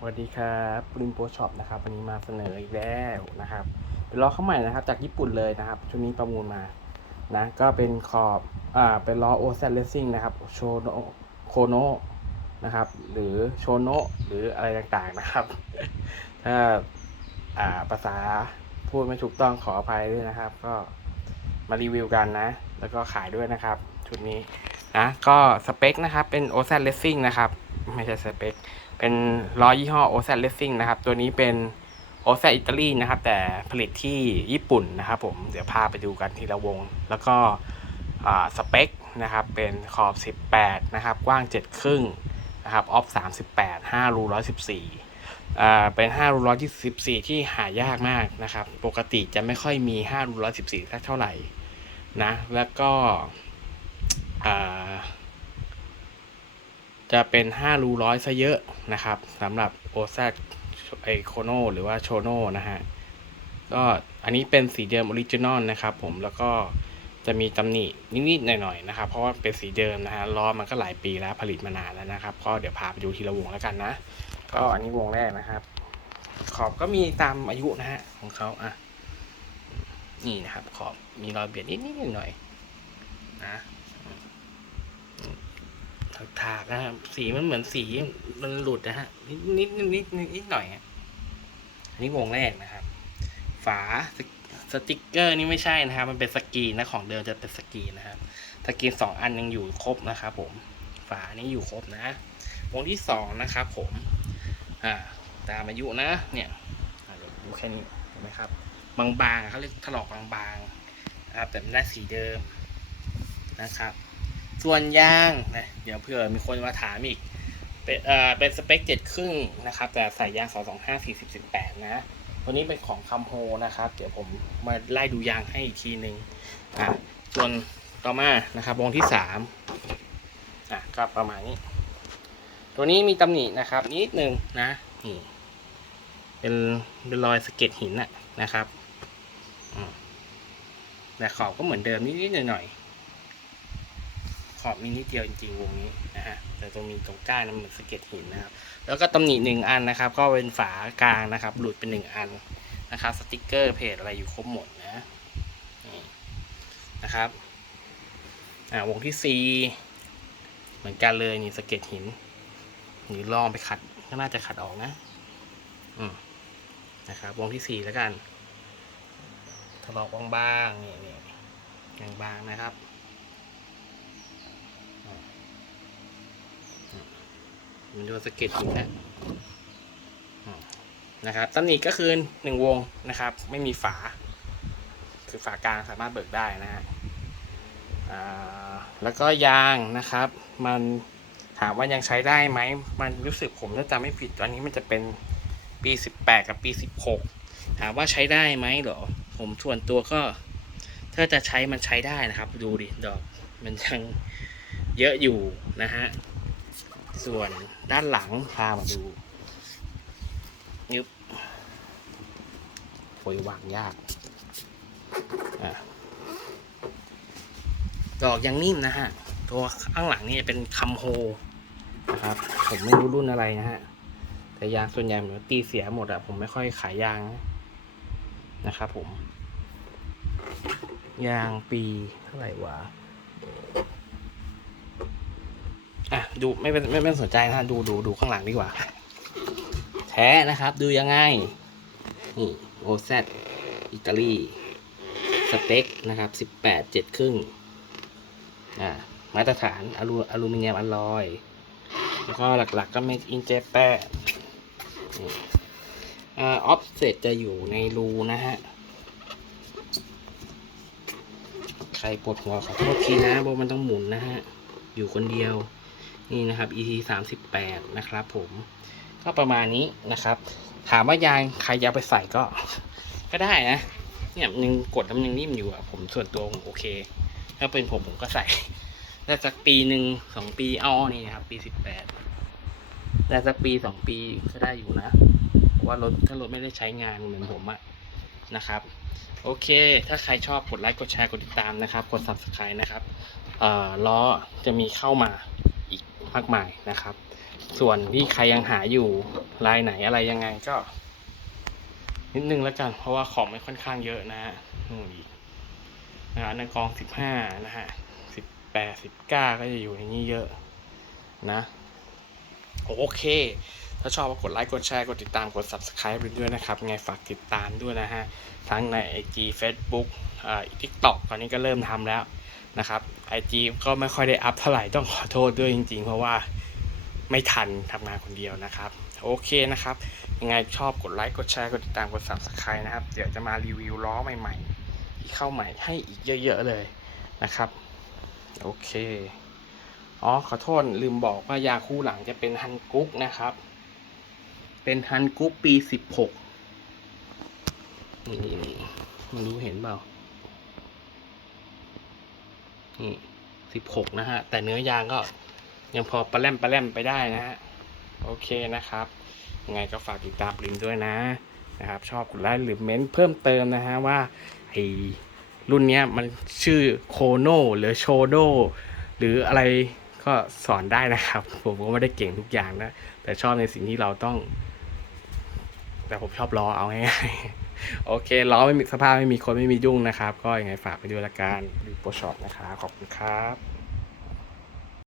สวัสดีครับปรินโปช็อปนะครับวันนี้มาเสนออีกแล้วนะครับ เป็นล้อเข้าใหม่นะครับ จากญี่ปุ่นเลยนะครับชุดนี้ประมูลมานะ ก็เป็นขอบอ่าเป็นล้อโอเซนเลสซิ่งนะครับโชโนโคโนนะครับหรือโชโนหรืออะไรต่างๆนะครับถ้าอ่าภาษาพูดไม่ถูกต้องขออภัยด้วยนะครับ ก็มารีวิวกันนะ แล้วก็ขายด้วยนะครับชุดนี้นะก็สเปคนะครับเป็นโอเซนเลสซิ่งนะครับ ไม่ใช่สเปคเป็นล้อยี่ห้อโอแซดเลสซิ่งนะครับ ตัวนี้เป็นโอแซดอิตาลีนะครับ แต่ผลิตที่ญี่ปุ่นนะครับผม เดี๋ยวพาไปดูกันทีละวง แล้วก็สเปค นะครับ เป็นขอบ 18 นะครับ กว้าง 7 ครึ่งนะครับ ออฟ 38 5 รู 114 อ่า เป็น 5 รู 124 ที่หายากมากนะครับ ปกติจะไม่ค่อยมี 5 รู 114สักเท่าไหร่ นะ แล้วก็อ่าจะเป็น5รูร้อยซะเยอะนะครับสำหรับโอซาไอโคโนหรือว่าโชโนนะฮะก็อันนี้เป็นสีเดิมออริจินอลนะครับผมแล้วก็จะมีตำหนินิดๆหน่อยๆนะครับเพราะว่าเป็นสีเดิมนะฮะล้อมันก็หลายปีแล้วผลิตมานานแล้วนะครับ ก็เดี๋ยวพาไปดูทีละวงแล้วกันนะ ก็อันนี้วงแรกนะครับ ขอบก็มีตามอายุนะฮะของเขาอ่ะ นี่นะครับขอบมีรอยเบียดนิดๆหน่อยๆถากนะครับสีมันเหมือนสีมันหลุดนะฮะนิดนิดนิดนิดหน่อยอันนี้วงแรกนะครับ ฝาสติกเกอร์นี่ไม่ใช่นะครับมันเป็นสกีนนะของเดิมจะเป็นสกีนนะครับสกีนสองอันยังอยู่ครบนะครับผม ฝานี้อยู่ครบนะ วงที่สองนะครับผมอ่าตามอายุนะ เนี่ยดูแค่นี้เห็นไหมครับ บางๆเขาเรียกถลอกบางๆนะครับแต่มันได้สีเดิมนะครับส่วนยางนะ เดี๋ยวเผื่อมีคนมาถามอีก เป็นเอ่อเป็นสเปคเจ็ดครึ่งนะครับ แต่ใส่ยางสองสองห้าสี่สิบสิบแปดนะวันนี้เป็นของคัมโฮนะครับ เดี๋ยวผมมาไล่ดูยางให้อีกทีนึงอ่ะส่วนต่อมานะครับ วงที่สามอ่ะก็ประมาณนี้ ตัวนี้มีตำหนินะครับ นิดนึงนะนี่ เป็นรอยสะเก็ดหินอะนะครับแต่ขอบก็เหมือนเดิม นิดๆหน่อยๆขอบมีนิดเดียวจริงๆวงนี้นะฮะแต่ตรงมีตรงก้านมันเหมือนสะเก็ดหินนะครับแล้วก็ตำหนิหนึ่งอันนะครับ ก็เป็นฝากลางนะครับ หลุดเป็นหนึ่งอันนะครับสติกเกอร์ เพจอะไรอยู่ครบหมดนะนี่นะครับอ่าวงที่สี่เหมือนกันเลยนี่สะเก็ดหิน หรือลองไปขัดก็น่าจะขัดออกนะอืมนะครับวงที่สี่แล้วกันถลอกบางๆนี่นี่บางๆนะครับมันโดนสะเก็ดยู่นะนะครับตำหนิก็คือหนึ่งวงนะครับ ไม่มีฝา คือฝากลางสามารถเบิกได้นะฮะแล้วก็ยางนะครับ มันถามว่ายังใช้ได้ไหมมันรู้สึกผมน่าจะไม่ผิดตอนนี้มันจะเป็นปี 18 กับปี 16ถามว่าใช้ได้ไหมหรอ ผมส่วนตัวก็ถ้าจะใช้มันใช้ได้นะครับดูดิดอก มันยังเยอะอยู่นะฮะส่วน ด้านหลัง พามาดูยึบโอยวางยากดอกยังนิ่มนะฮะ ตัวข้างหลังนี่เป็นคำโฮนะครับ ผมไม่รู้รุ่นอะไรนะฮะ แต่ยางส่วนใหญ่เหมือนตีเสียหมดอะผมไม่ค่อยขายยางนะครับผม ยางปีเท่าไหร่วะอ่ะ ดู ไม่เป็นไม่เป็นสนใจนะ ดูดูดูข้างหลังดีกว่า แท้นะครับดูยังไง นี่โอเซตอิตาลีสเปคนะครับ สิบแปดเจ็ดครึ่งอ่ามาตรฐานอลูอลูมิเนียมอลลอยแล้วก็หลักๆก็เมกอินเจแปะออฟเซตจะอยู่ในรูนะฮะใครปวดหัวขอโทษทีนะเพราะมันต้องหมุนนะฮะอยู่คนเดียวนี่ นะครับ ET 3 8 นะครับ ผมก็ประมาณนี้ นะครับ ถามว่ายางใครากไปใส่ก็ก็ได้นะเนี่ยยังกดแล้วมันยังนิ่มอยู่อะผมส่วนตัวผมโอเค ถ้าเป็นผมผมก็ใส่ได้สักปีหนึ่งสองปีเอานี่นะครับ ปีสิบแปดได้สักปีสองปีก็ได้อยู่นะว่ารถถ้ารถไม่ได้ใช้งานเหมือนผมอะนะครับ โอเคถ้าใครชอบกดไลค์กดแชร์กดติดตามนะครับกด subscribe นะครับอ่ล้อจะมีเข้ามามากมายนะครับ ส่วนที่ใครยังหาอยู่ ลายไหนอะไรยังไงก็ นิดนึงแล้วกัน เพราะว่าของไม่ค่อนข้างเยอะนะฮะนู่นอีกนะฮะในกองสิบห้านะฮะสิบแปดสิบเก้าก็จะอยู่ในนี้เยอะนะ โอเค ถ้าชอบก็กดไลค์กดแชร์กดติดตามกด subscribe ด้วยนะครับ ไงฝากติดตามด้วยนะฮะ ทั้งใน IG Facebook อ่า TikTok ตอนนี้ก็เริ่มทำแล้วนะครับไอจีก็ไม่ค่อยได้อัพเท่าไหร่ ต้องขอโทษด้วยจริงๆ เพราะว่าไม่ทันทำงานคนเดียวนะครับ โอเคนะครับ ยังไงชอบกดไลค์ กดแชร์ กดติดตามกด subscribe นะครับเดี๋ยวจะมารีวิวล้อใหม่ๆที่เข้าใหม่ให้อีกเยอะๆเลยนะครับ โอเค อ๋อขอโทษลืมบอกว่ายาคู่หลังจะเป็นฮันกุ๊กนะครับ เป็นฮันกุ๊กปีสิบหกนี่ไม่รู้เห็นเปล่านี่สิบหกนะฮะ แต่เนื้อยางก็ยังพอปละแลมปละแลมไปได้นะฮะ โอเคนะครับยังไงก็ฝากติดตามลินด้วยนะ นะครับ ชอบกดไลค์หรือเมนเพิ่มเติมนะฮะว่าไอรุ่นนี้มันชื่อโคโนหรือโชโดหรืออะไรก็สอนได้นะครับ ผมก็ไม่ได้เก่งทุกอย่างนะ แต่ชอบในสิ่งที่เราต้อง แต่ผมชอบรอเอาง่ายโอเคล้อไม่มีสภาพไม่มีคนไม่มียุ่งนะครับ ก็ยังไงฝากไปด้วยละกันดูโปรช็อตนะครับ ขอบคุณครับ